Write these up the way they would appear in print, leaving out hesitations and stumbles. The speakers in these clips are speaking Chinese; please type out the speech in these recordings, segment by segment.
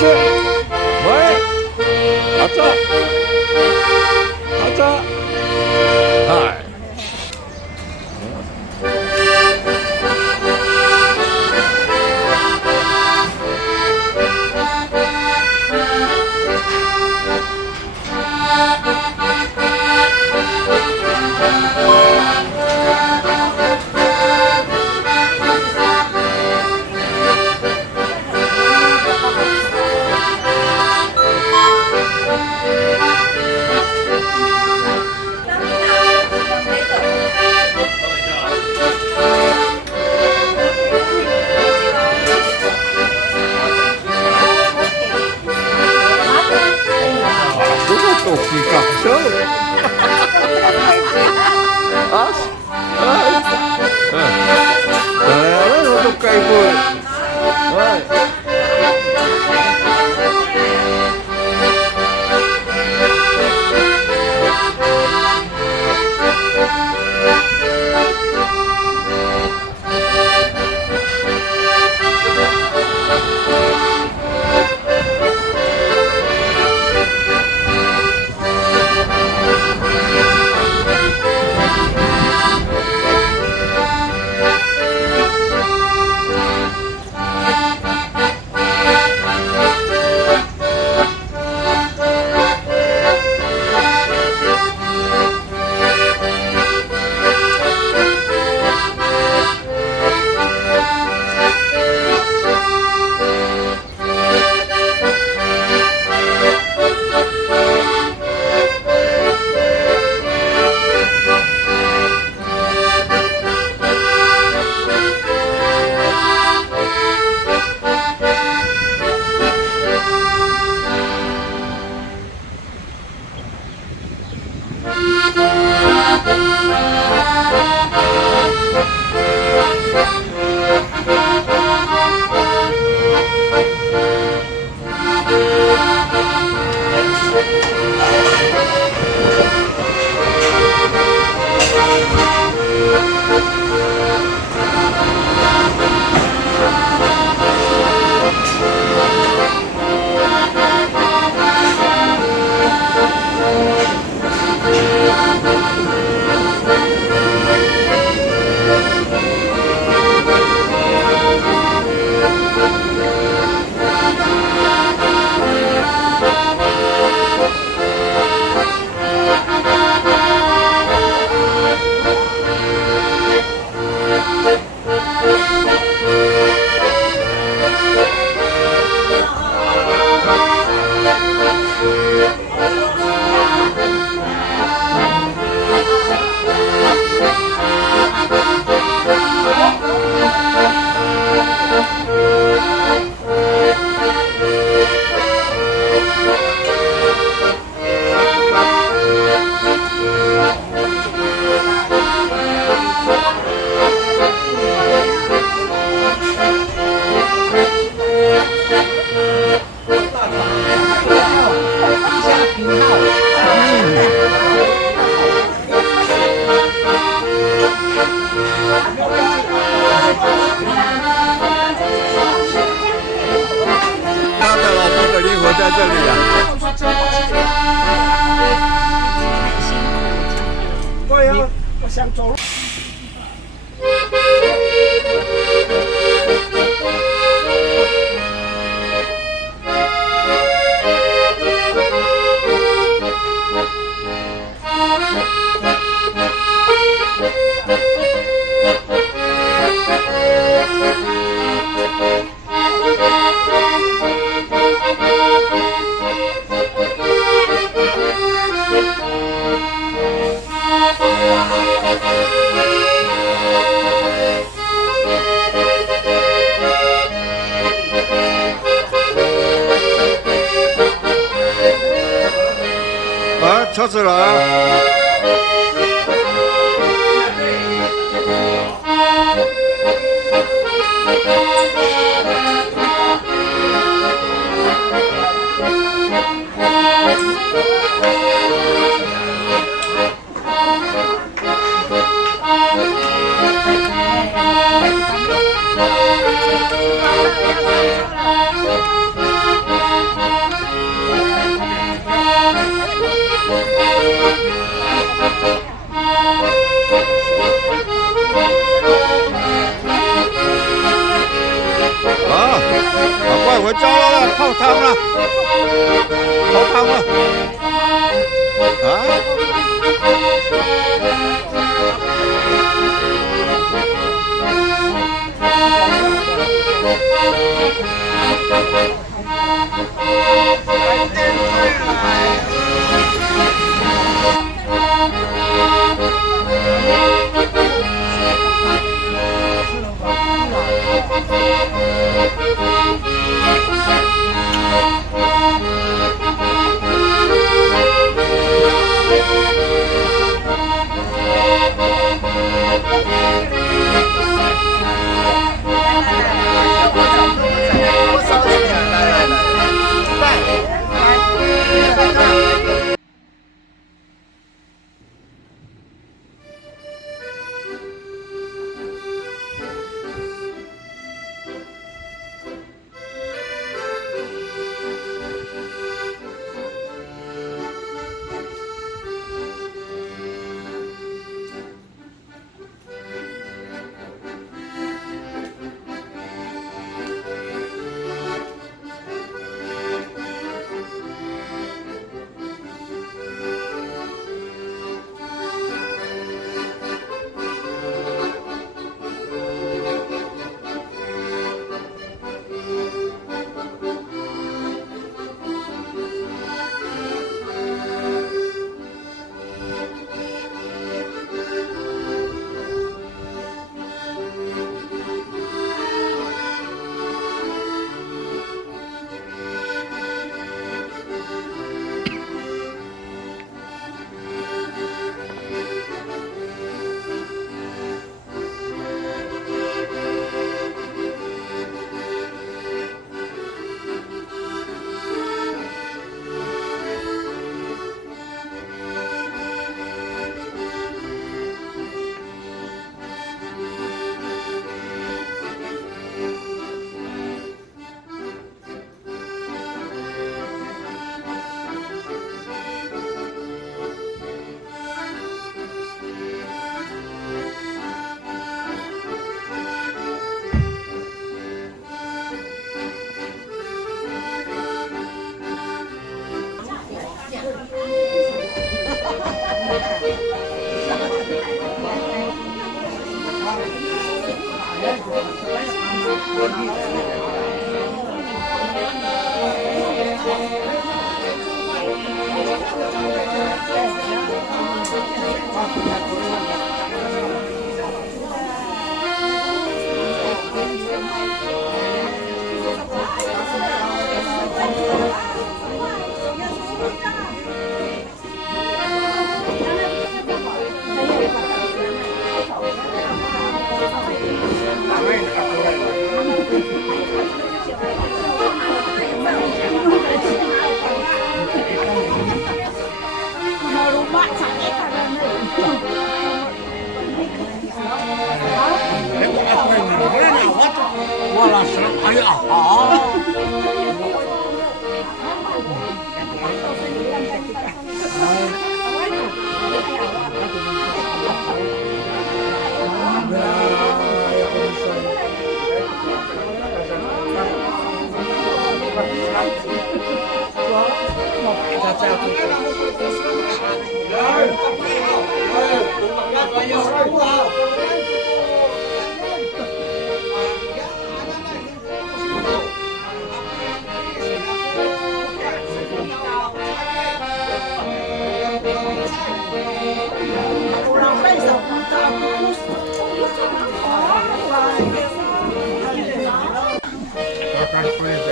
是，喂，阿扎，阿扎，嗨。都是搞笑。啊，誰のどっか行く。はい。他的老婆的灵魂在这里啊！对呀，我想走路。啊，车子来啊！快回家了，泡汤了，泡汤了，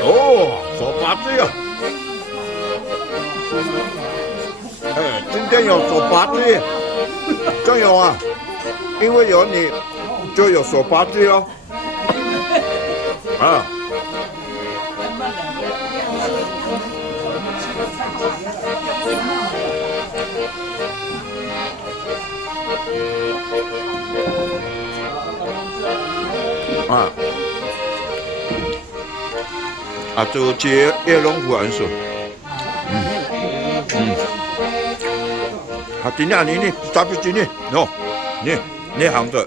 哦，手把子呀！今天有手把子，真有啊！因为有你，就有手把子哦。啊！就接叶龙湖安顺。今天你咋不今天？喏，你行着，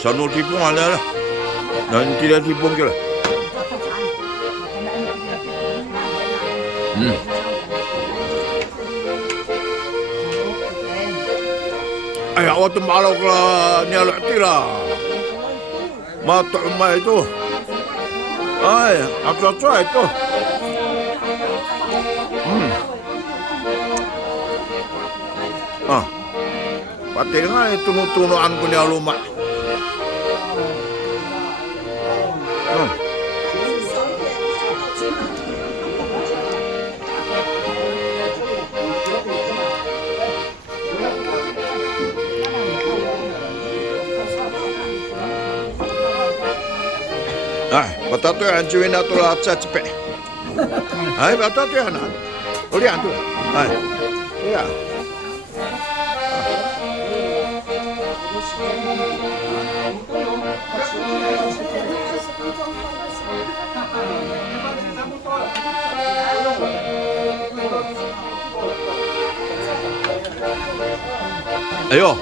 上楼梯搬来了，那你今天梯搬过来。哎呀，我都马路了，你要来对了，马到买多，哎，阿抓抓多，patingan tunu-tunuan ko niya luma. Patatoyan cuy na tulah cepet. Ay, patatoyan na. Ulian tu. Ay, ya.哎呦，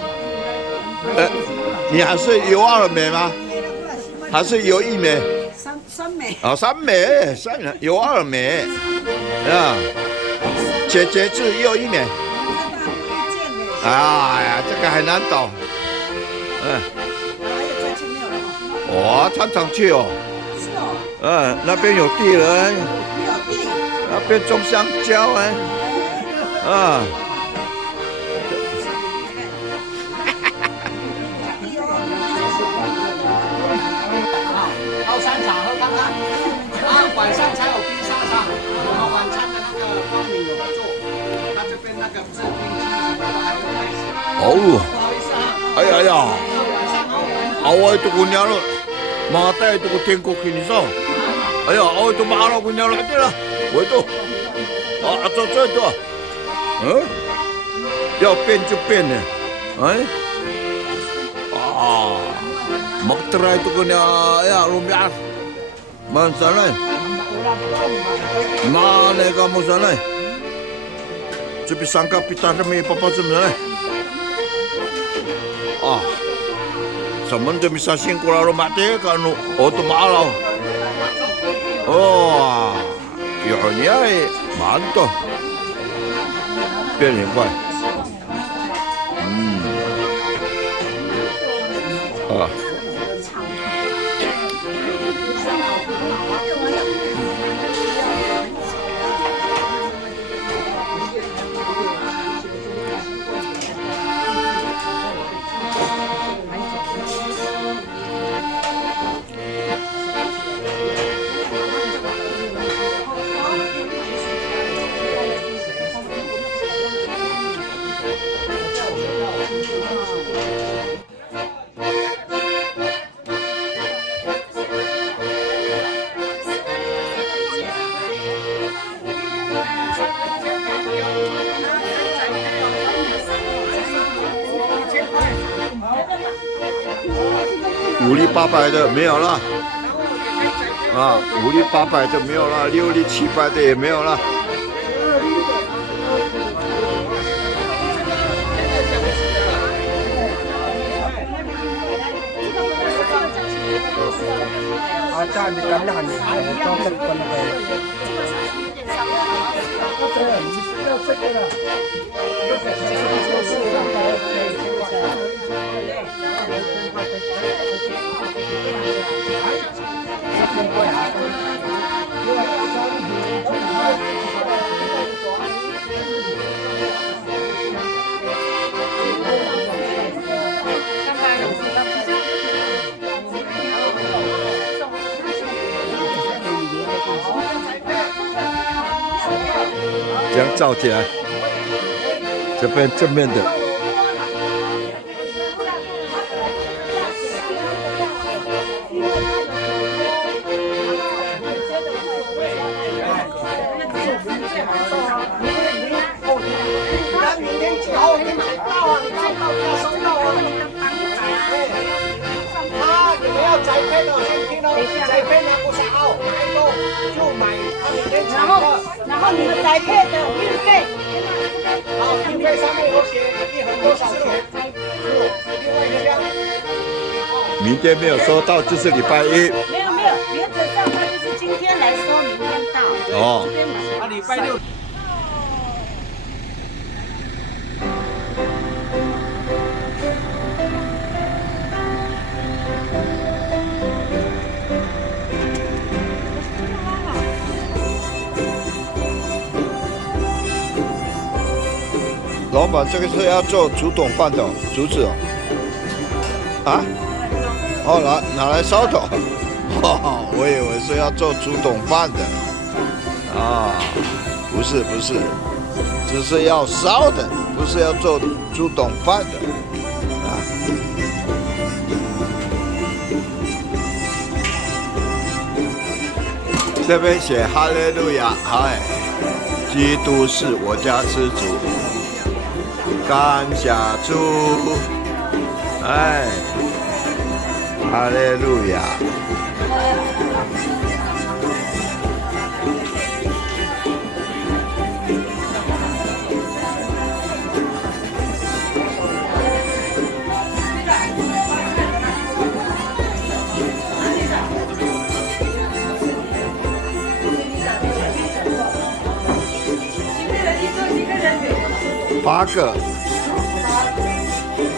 你还是游2枚吗？还是游1枚？三枚。哦，3枚，3枚，游2枚，啊，姐字游1枚。哎呀，这个很难倒。哇，常常去哦。是哦。那边有地了。有地。那边种香蕉高山茶喝看看，晚上才有冰沙茶，晚餐的那个泡面有的做，他这边那个不是冰淇淋什么的还没开始。哦，不好意思啊。哎呀，晚上awal itu punya lo, mata itu ku tengok ini so. Ayo, awal itu mahal punya lo itu lah. Wah itu, atau itu,要变就变呢，Maktera itu punya ya lumiar. Mana mana kamu sana? Cepat sangka pita demi papa sebenarnya. Semen demi sasing kurang mati kan auto malau. Ya ni mantap. Bien快。5粒800的没有了，5粒800的没有了，6粒700的也没有了。Acan di kanan, coklat penuh.这样照起来，这边正面的。明天几号？你买到啊？你看到要收到啊？你们要宅配的先听哦，宅配呢不是澳，买够就买。然后你们宅配的运费，好，运费上面有写一盒多少钱，另外一个量。明天没有收到就是礼拜1。没有，原则上他就是今天来收，明天到。礼拜拜六。老板，这个是要做竹筒饭的竹子哦。啊？哦，拿来烧的。哦，我以为是要做竹筒饭的。啊，不是，只是要烧的，不是要做竹筒饭的。啊。这边写哈利路亚，嗨，基督是我家之主。感谢主，哎，哈利路亚。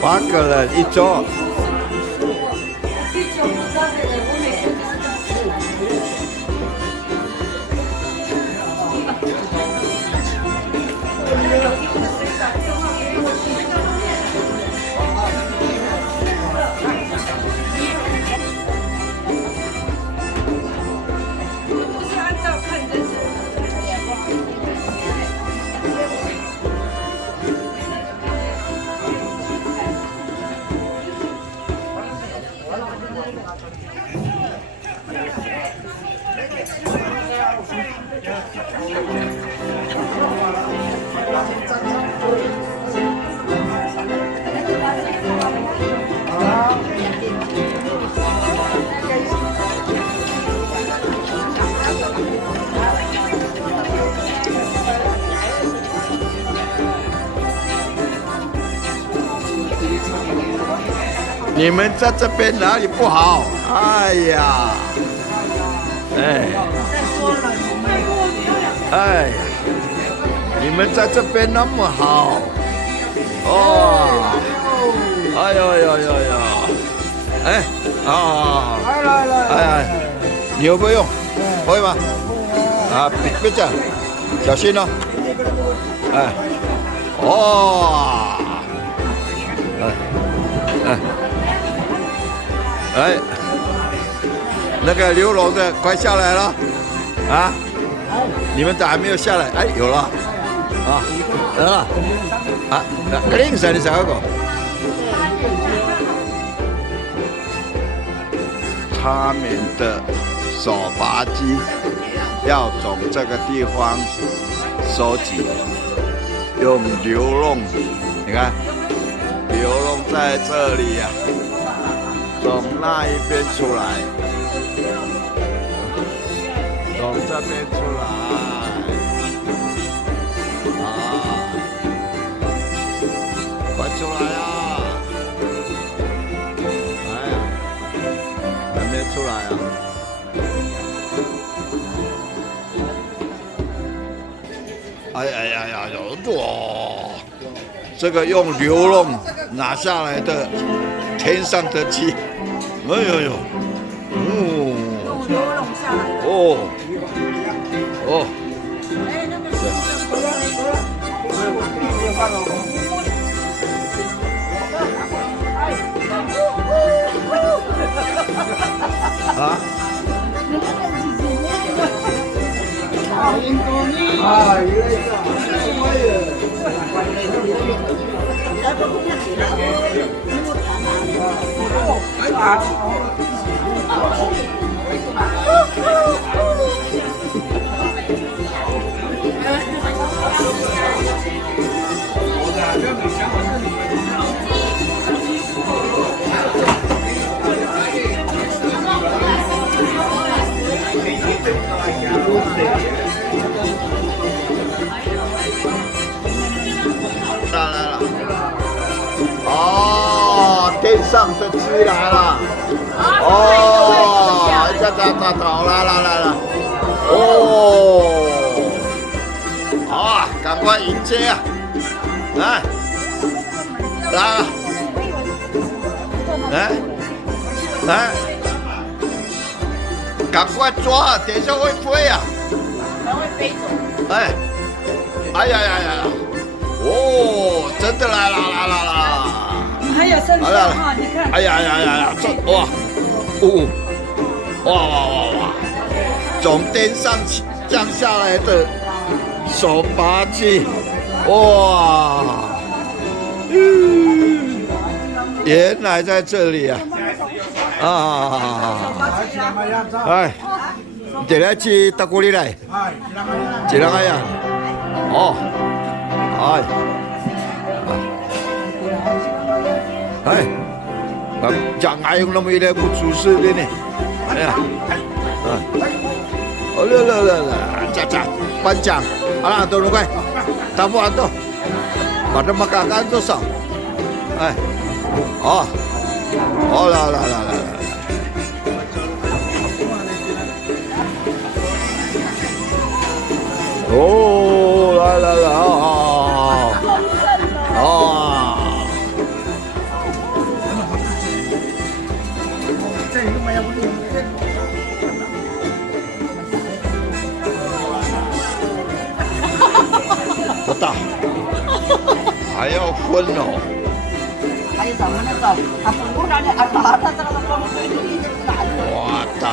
8个人一桌。你们在这边哪里不好？哎呀，哎呀，你们在这边那么好，哦，哎呦，哎，啊，来，你会不会用？会吗？啊，别这样，小心哦，哎，哦，哎，那个刘龙的快下来了，啊，你们咋还没有下来？哎，有了，啊，得了，啊，肯定是你小狗。他们的手扒鸡要从这个地方收集，用流笼，你看，流笼在这里呀。从那一边出来，从这边出来，啊，快出来啊！哎呀，还没出来啊！哎呀，哇！这个用流笼拿下来的天上的鸡。哎呦，用流笼下来的。哦，哎，那个是啊？来了，哦，天上的鸡来了，哦，来了，哦，快迎接啊！来，来啊！来，赶快抓，等一下会飞啊！它会飞走。哎，哎呀呀呀！哦，真的来啦！还有剩下哈，你看。哎呀呀呀呀！这哇，哇！从天上降下来的手扒鸡，哇！原来在这里啊！哎，第来去到过里来？一人哎呀！哦，jangan yang nama dia pun susah dia ni. Cacat, panjang. Alah, tolong kai. Tamu tu. Pada makanan tu sah. Lah. Oh, lah. 不大，还要分哦。还有什么那个啊，不然的啊，它这个风水地就是哪里？哇大！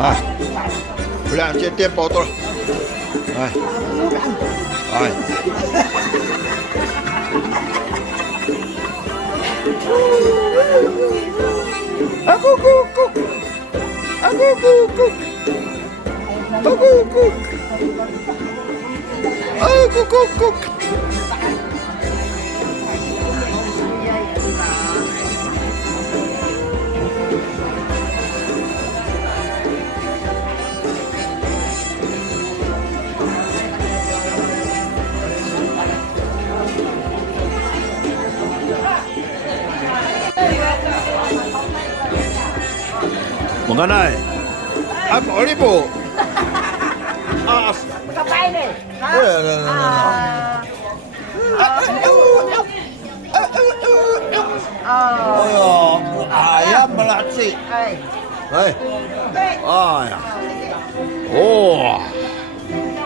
哎，不然这电包多了。哎。啊咕咕咕，啊咕咕咕，啊咕咕，啊咕咕咕。Mengenai apa olivo? Kapay ni. Ayam melati. Ya. Oh.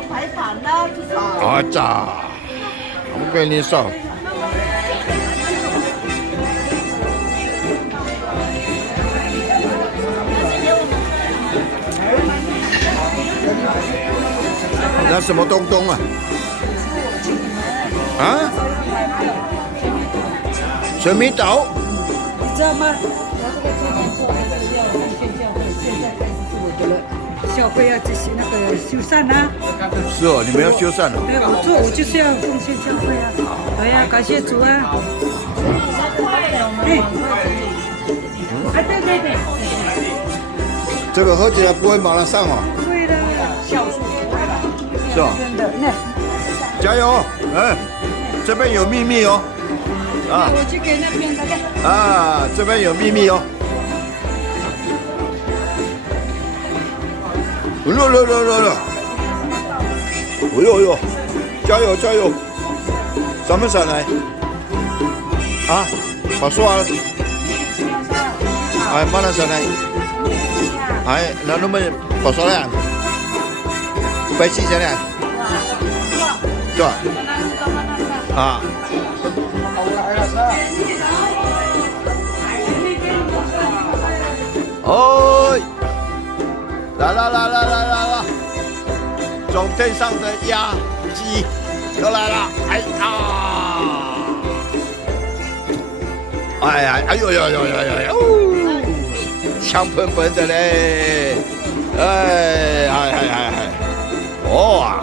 排版呢，至少。我给你烧。那什么东东啊？水蜜桃。你知道吗？我这个今天做的是要让学校的，现在开始是我的了。校会要进行那个修缮啊。是哦，你们要修缮了。对，我就是要奉献教会啊。对呀，感谢主啊。对。这个喝起来不会马上上哦。会的，酵素。是吧？真的，那加油！这边有秘密哦。我去给那边的。这边有秘密哦。哟，加油！什么上来？把说完了。mana sana? Lalu persoalan. Pasti sana. Tuh. Oi. La. 从天上的鸭鸡又来了，哎呦，香喷喷的嘞，哇，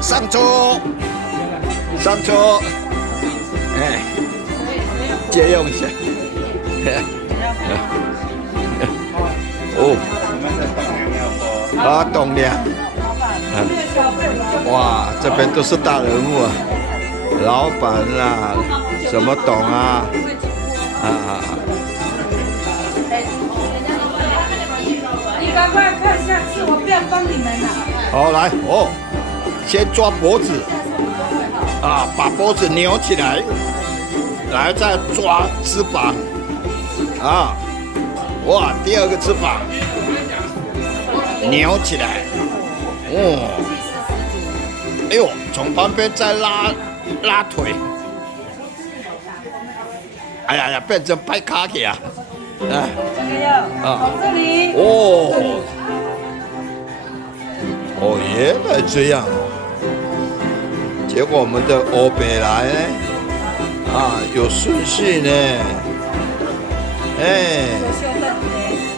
上车，借用一下，懂了，哇，这边都是大人物啊，老板啦，什么董啊，赶快看下次，我不要帮你们了。好，来哦，先抓脖子，啊，把脖子扭起来，来再抓翅膀，啊，哇，第二个翅膀扭起来，哦，哎呦，从旁边再拉腿，哎呀呀，变成拍卡去啊，哎，这个要往这里。哦。哦，原来这样哦。结果我们的欧北来呢，啊，有顺序呢。哎，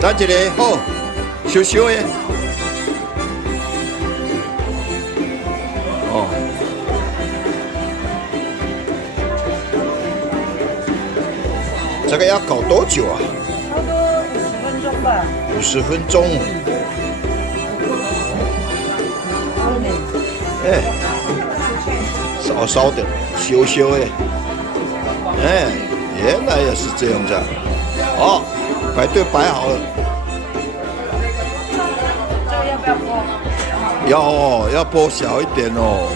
等一下，好，小小的。哦。这个要搞多久啊？差不多50分钟吧。50分钟。哎，烧烧的，修修的，哎，原来也是这样子。好，排队摆好了。这个要不要剥？要哦，要剥小一点哦。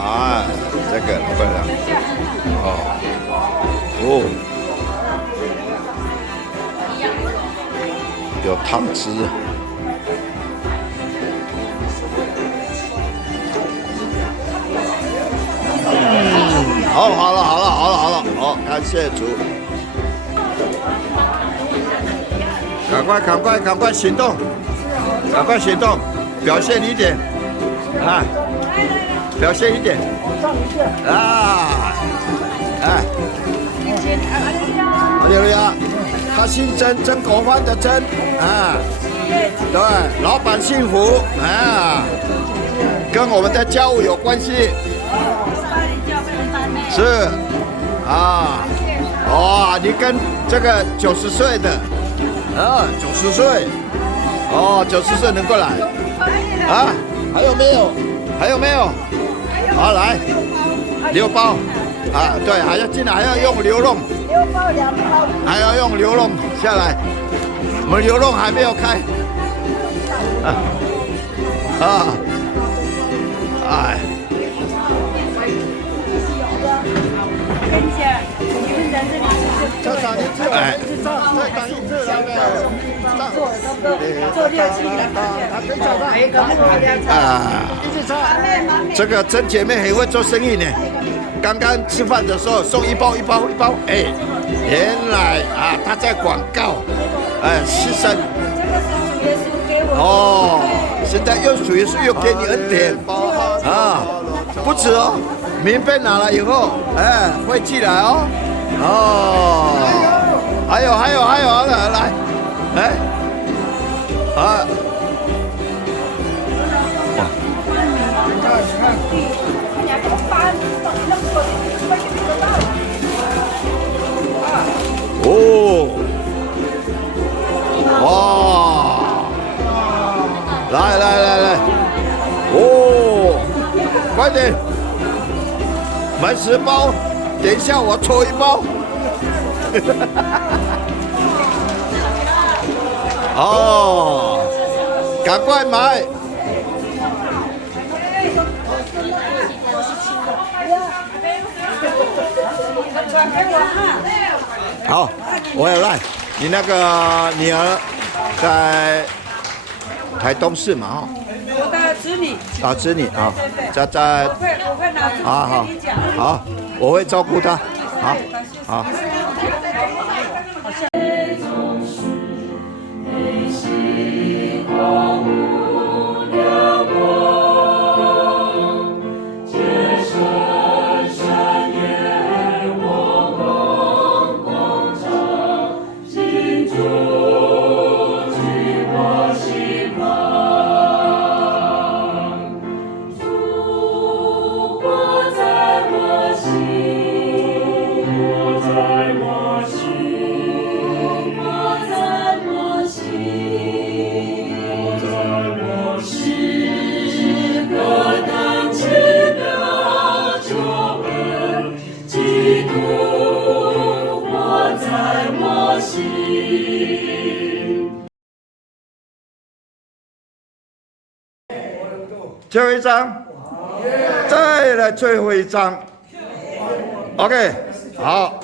啊，这个老板娘，哦，有汤汁。好，好了，好，感谢主。赶快行动，表现一点，啊，表现一点，啊，哎，哈利路亚，他姓曾，曾国藩的曾，啊，对，老板幸福，啊，跟我们的家务有关系，是，啊，哦，你跟这个90岁的。90岁，哦，90岁能过来，啊，还有没有？好，来，6包，啊，对，还要进来，还要用流笼，6包2包，还要用流笼下来，我们流笼还没有开，哎。跟你讲，你们在这里再打一次，再打一次，做6期了，啊，这个真姐妹很会做生意呢。刚刚吃饭的时候送一包，哎，原来啊她在广告，哎，牺牲。这个是主耶稣给我。哦，现在又主耶稣又给你恩典啊，不止哦，名片拿了以后，哎，会寄来哦。哦，还有，来，哎，啊，哦，哇，来，哦，快点，买10包，等一下我抽1包。哦，赶快买！好，我也来。你那个女儿在台东市嘛？哈。我的子女。啊，子女啊，在。我会拿出好，跟你讲。好，我会照顾她。好。最后一张，再来最后一张。OK， 好。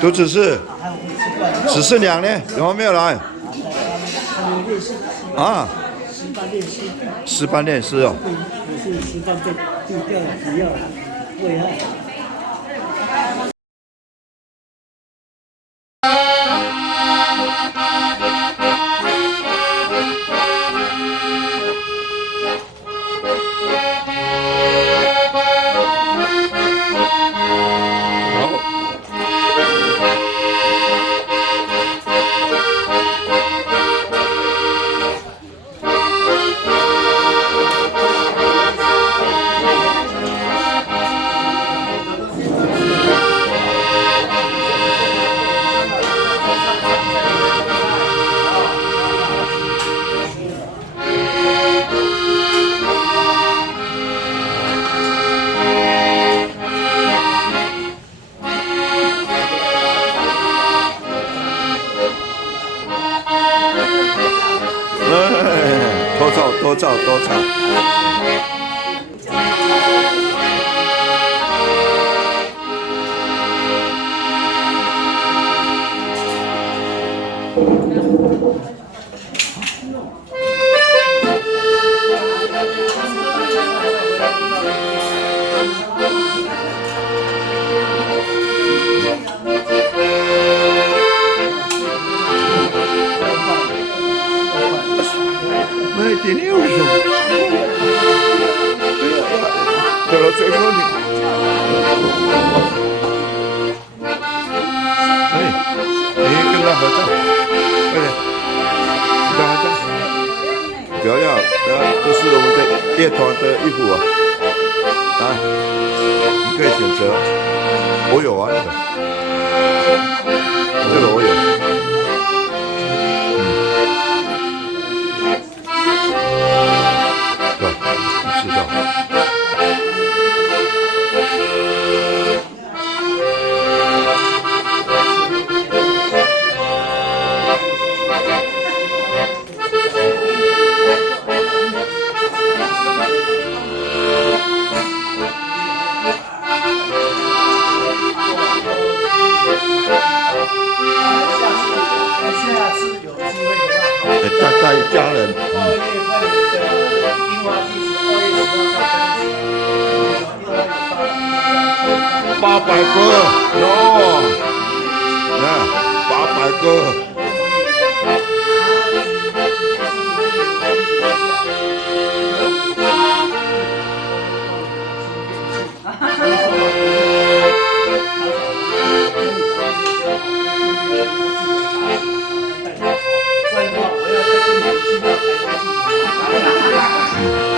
都只是2呢？有没有来？啊，10班练习哦。是10班对地调主要危害。多照。那点6种，对了，最后你，你跟他合照，快点，跟他合照，不要，这是我们的乐团的衣服啊，你可以选择，我有啊，这个我有。知道。带家人。800个哟，那800个。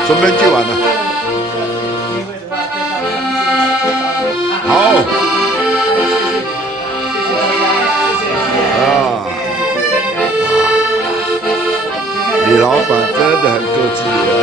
顺便去玩了。好。啊，李老板真的很客气啊。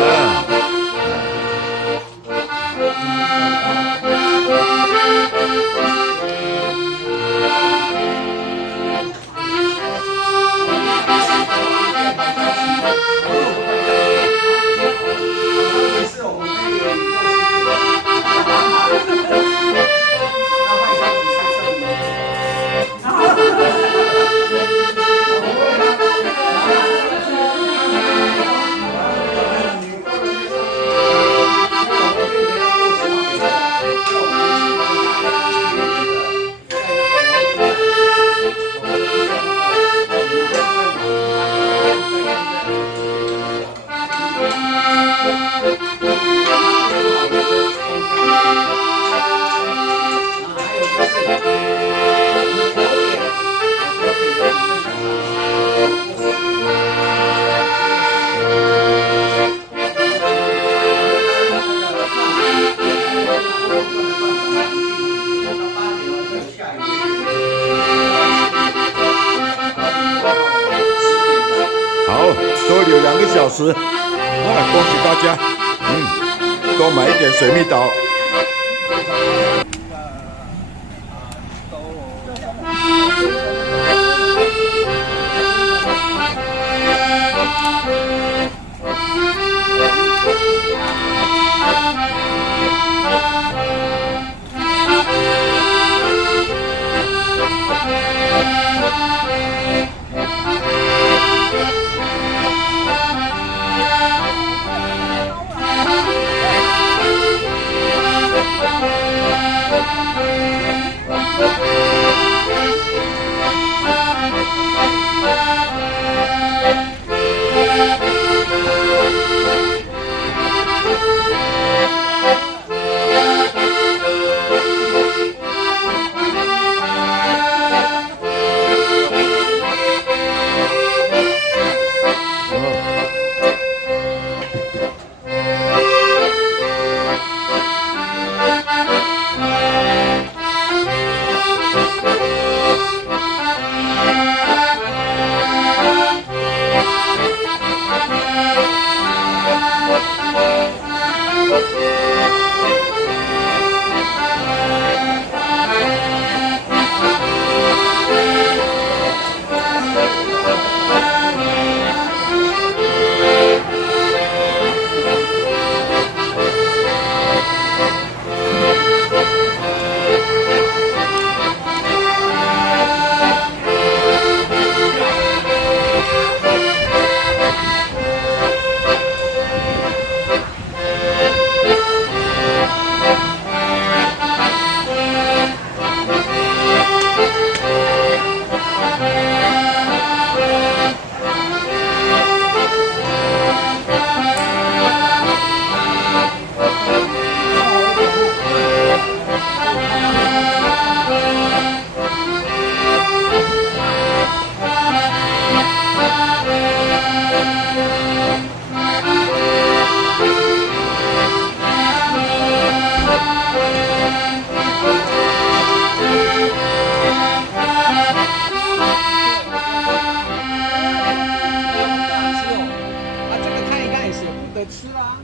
吃，恭喜大家，多买一点水蜜桃。吃啦。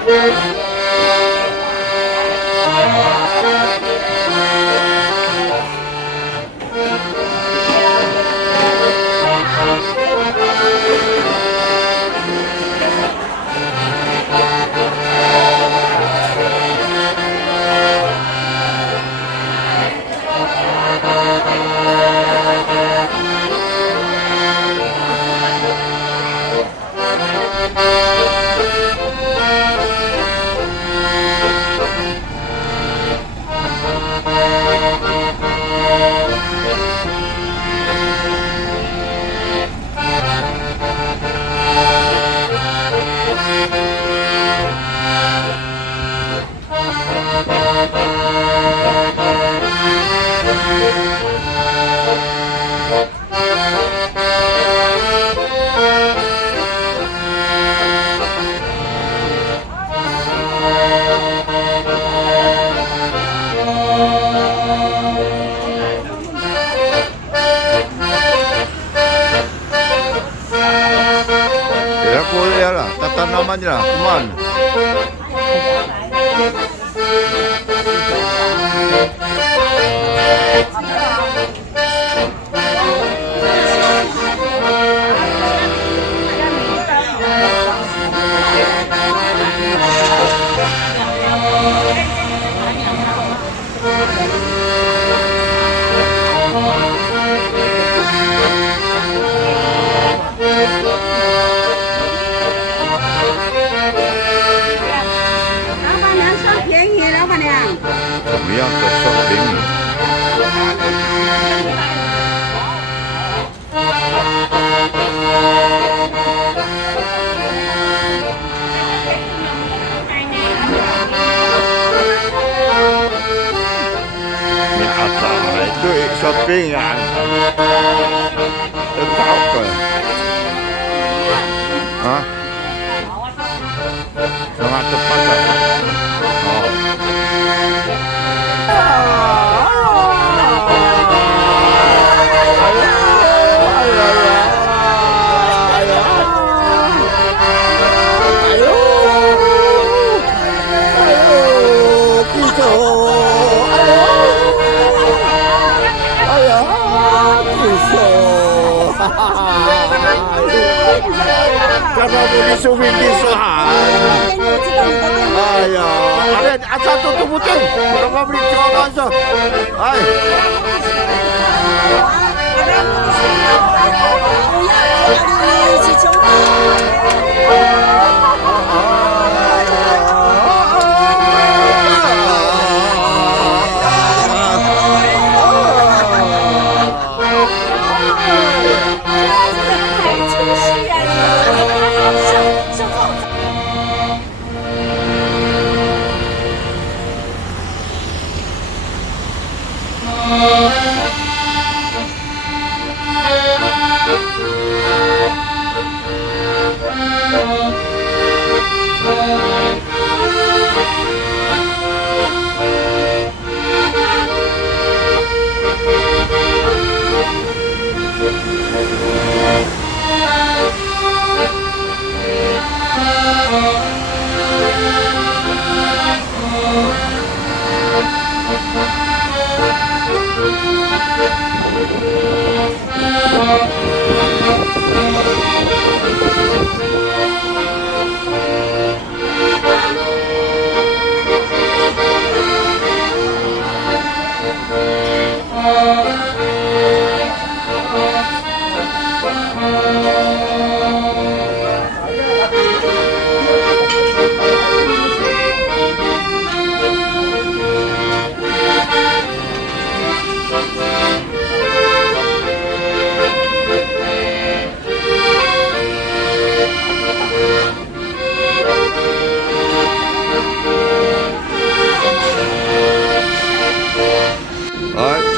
Ya kuliah lah, tata namanya lah, kuman.怎么样的算便宜？你阿仔对算便宜啊？要搞个啊？让他做饭的。Karena mau disumin disuhan. Ayo, ada satu tubutin. Berapa beli jual aja? Hai.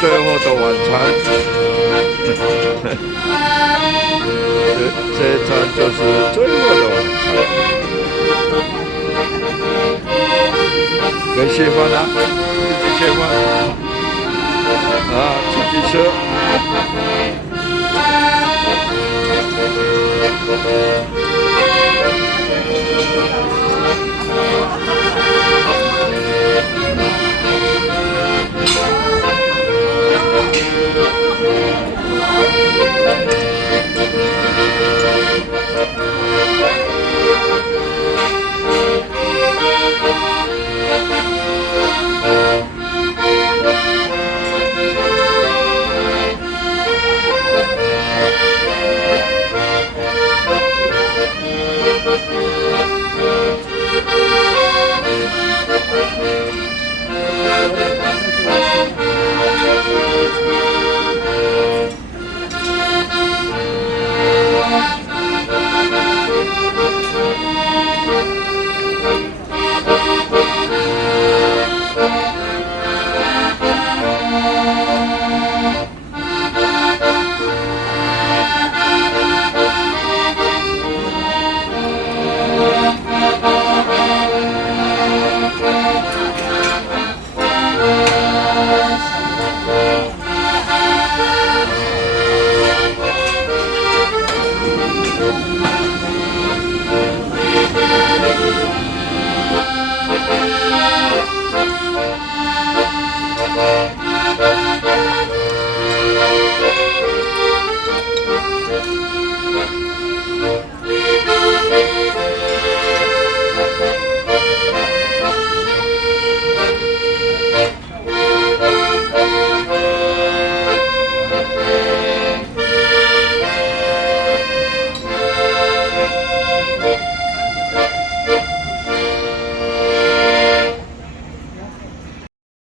最后的晚餐，这一餐就是最后的晚餐。跟谢饭啊，自己谢饭啊，自己吃。